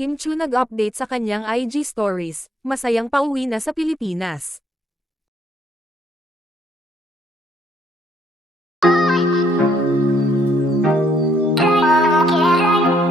Kim Chu nag-update sa kanyang IG stories, masayang pauwi na sa Pilipinas.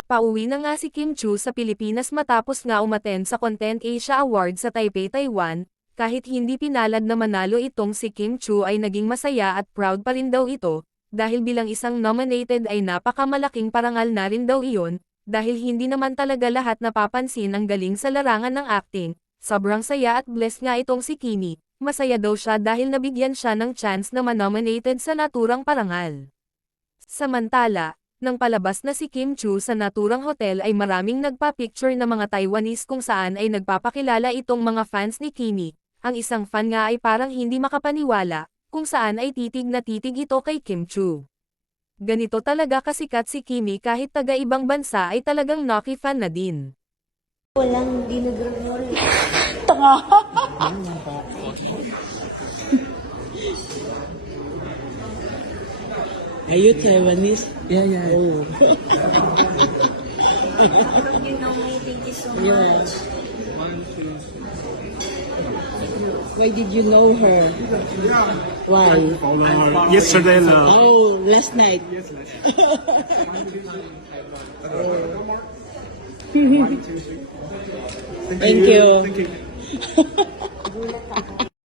Pauwi na nga si Kim Chu sa Pilipinas matapos nga umattend sa Content Asia Awards sa Taipei, Taiwan. Kahit hindi pinalad na manalo itong si Kim Chu ay naging masaya at proud pa rin daw ito, dahil bilang isang nominated ay napakamalaking parangal na rin daw iyon, dahil hindi naman talaga lahat napapansin ang galing sa larangan ng acting. Sobrang saya at blessed nga itong si Kimi. Masaya daw siya dahil nabigyan siya ng chance na manominated sa naturang parangal. Samantala, nang palabas na si Kim Chu sa naturang hotel ay maraming nagpa-picture na mga Taiwanese kung saan ay nagpapakilala itong mga fans ni Kimi. Ang isang fan nga ay parang hindi makapaniwala, kung saan ay titig na titig ito kay Kim Chu. Ganito talaga kasikat si Kimi kahit taga-ibang bansa ay talagang Noki fan na din. Walang dinudurol. Tanga! Are you Taiwanese? Yeah. Oh. You know me, thank you so Yeah. much. Why did you know her? Why? Follow her yesterday. Oh, last night. Thank you. Thank you.